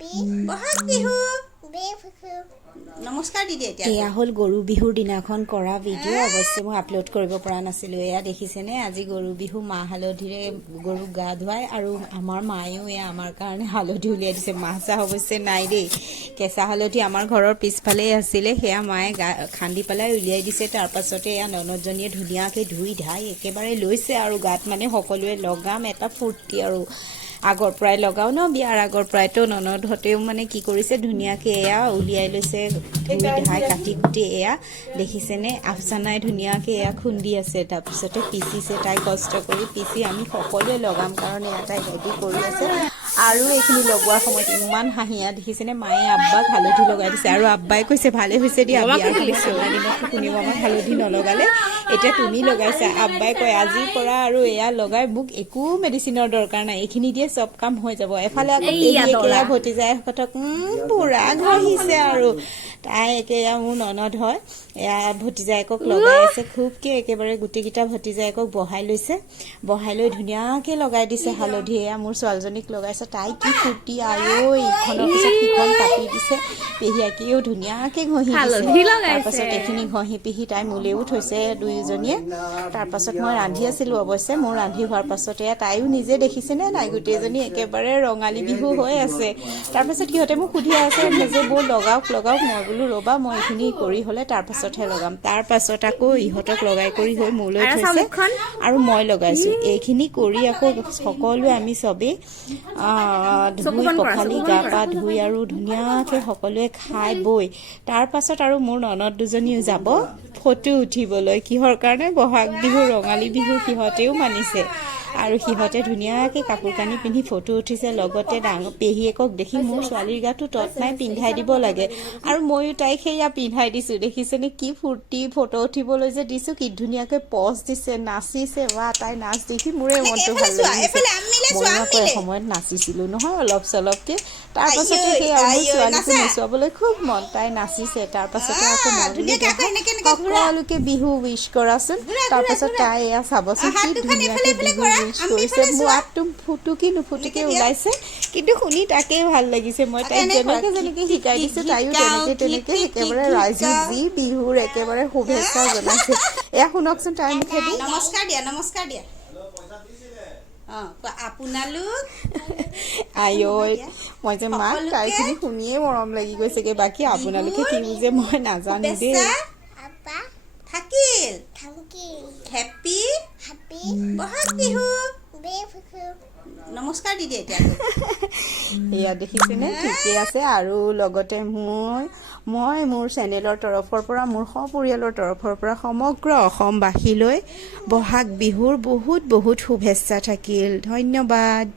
বহাগ বিহু নমস্কাৰ দিদি এতিয়া এয়া হ'ল গৰু বিহুৰ দিনাখন কৰা ভিডিঅ' অৱশ্যে মই আপলোড কৰিব পৰা নাছিলোঁ। এয়া দেখিছেনে আজি গৰু বিহু মাহ হালধিৰে গৰুক গা ধুৱাই আৰু আমাৰ মায়েও এয়া আমাৰ কাৰণে হালধি উলিয়াই দিছে। মাহ চাহ অৱশ্যে নাই দেই, কেঁচা হালধি আমাৰ ঘৰৰ পিছফালেই আছিলে, সেয়া মায়ে খান্দি পেলাই উলিয়াই দিছে। তাৰপাছতে এয়া ননদজনীয়ে ধুনীয়াকৈ ধুই ধাই একেবাৰে লৈছে আৰু গাত মানে সকলোৱে লগাম এটা ফূৰ্তি আৰু আগৰ পৰাই লগাও ন, বিয়াৰ আগৰ পৰাইতো ননদহঁতেও মানে কি কৰিছে ধুনীয়াকৈ এয়া উলিয়াই লৈছে ধুই ধাই কাটি কুটি। এয়া দেখিছেনে আফচানাই ধুনীয়াকৈ এয়া খুন্দি আছে, তাৰপিছতে পিচিছে তাই কষ্ট কৰি পিচি আমি সকলোৱে লগাম কাৰণে এয়া তাই ৰেডি কৰি আছে। আৰু এইখিনি লগোৱাৰ সময়ত ইমান হাঁহিয়া দেখিছেনে মায়ে আব্বাক হালধি লগাই দিছে আৰু আব্বাই কৈছে ভালে হৈছে দিয়া, বিয়াৰ দিনততো কোনেও আমাক হালধি নলগালে, এতিয়া তুমি লগাইছা। আব্বাই কয় আজিৰ পৰা আৰু এয়া লগাই মোক একো মেডিচিনৰ দৰকাৰ নাই, এইখিনি দিয়ে চব কাম হৈ যাব। এফালে আকৌ এয়া ভতিজাই কথাক পুৰা ঘঁহিছে আৰু তাই একে এয়া মোৰ ননদ হয়, এয়া ভতিজায়েকক লগাই আছে খুবকে, একেবাৰে গোটেইকেইটা ভতিজায়েকক বহাই লৈছে, বহাই লৈ ধুনীয়াকৈ লগাই দিছে হালধি। এয়া মোৰ ছোৱালীজনীক লগাইছে, তাই কি ফূৰ্তি আয়ো, ইখনৰ পিছত সিখন কাটি দিছে, পেহীয়াকেও ধুনীয়াকৈ ঘঁহি দিছে। তাৰপাছত এইখিনি ঘঁহি পিহি তাই মোলেও থৈছে দুয়োজনীয়ে। তাৰপাছত মই ৰান্ধি আছিলোঁ অৱশ্যে, মোৰ ৰান্ধি হোৱাৰ পাছতে তাইও নিজে দেখিছেনে নাই গোটেইজনী একেবাৰে ৰঙালী বিহু হৈ আছে। তাৰপাছত সিহঁতে মোক সুধি আছে যে বৌ লগাওক লগাওক, মই বোলো ৰ'বা মই এইখিনি কৰি হ'লে তাৰপাছতহে লগাম। তাৰপাছত আকৌ ইহঁতক লগাই কৰি হৈ মোলৈ থৈছে আৰু মই লগাইছোঁ। এইখিনি কৰি আকৌ সকলোৱে আমি চবেই ধুই পখালি গা পা ধুই আৰু ধুনীয়াকৈ সকলোৱে খাই বৈ তাৰপাছত আৰু মোৰ ননদ দুজনীও যাব ফটো উঠিবলৈ। কিহৰ কাৰণে? বহাগ বিহু ৰঙালী বিহু সিহঁতেও মানিছে আৰু সিহঁতে ধুনীয়াকৈ কাপোৰ কানি পিন্ধি ফটো উঠিছে। লগতে ডাঙৰ পেহীয়েকক দেখি মোৰ ছোৱালীৰ গাটো তত নাই পিন্ধাই দিব লাগে আৰু ময়ো তাইক সেয়া পিন্ধাই দিছোঁ। দেখিছেনে কি ফূৰ্তি, ফটো উঠিবলৈ যে দিছোঁ, কি ধুনীয়াকৈ পজ দিছে, নাচিছে। বা তাই নাচ দেখি মোৰে মনটো ভাল লাগিছে। ময়ো আকৌ এসময়ত নাচিছিলোঁ নহয় অলপ চলপকৈ। তাৰপাছতে সেই মোৰ ছোৱালীকো নচুৱাবলৈ খুব মন, তাই নাচিছে। তাৰপাছতে আকৌ মই সকলোকে বিহু উইচ কৰাচোন। তাৰপাছত তাই এয়া চাবচোন কি ধুনীয়াকৈ বিহু উইচ কৰিছে, মাতটো ফুটুকি নুফুটুকি ওলাইছে, কিন্তু শুনি তাকেই ভাল লাগিছে। মই তাইক যেনেকৈ শিকাই দিছোঁ তাইও তেনেকৈ একেবাৰে ৰাইজক যি বিহুৰ একেবাৰে শুভেচ্ছা জনাইছে। এয়া শুনকচোন তাইৰ মুখেদি। নমস্কাৰ দিয়া, নমস্কাৰ দিয়া। আপোনালোক আই মই যে মাক তাইখিনি শুনিয়ে মৰম লাগি গৈছেগৈ, বাকী আপোনালোকে কি বুজে মই নাজানো দেই। থাকিল হেপী বহাগ বিহু নমস্কাৰ দিদি এতিয়া এয়া দেখিছেনে ঠিকেই আছে। আৰু লগতে মই মোৰ চেনেলৰ তৰফৰ পৰা, মোৰ সপৰিয়ালৰ তৰফৰ পৰা সমগ্ৰ অসমবাসীলৈ বহাগ বিহুৰ বহুত বহুত শুভেচ্ছা থাকিল। ধন্যবাদ।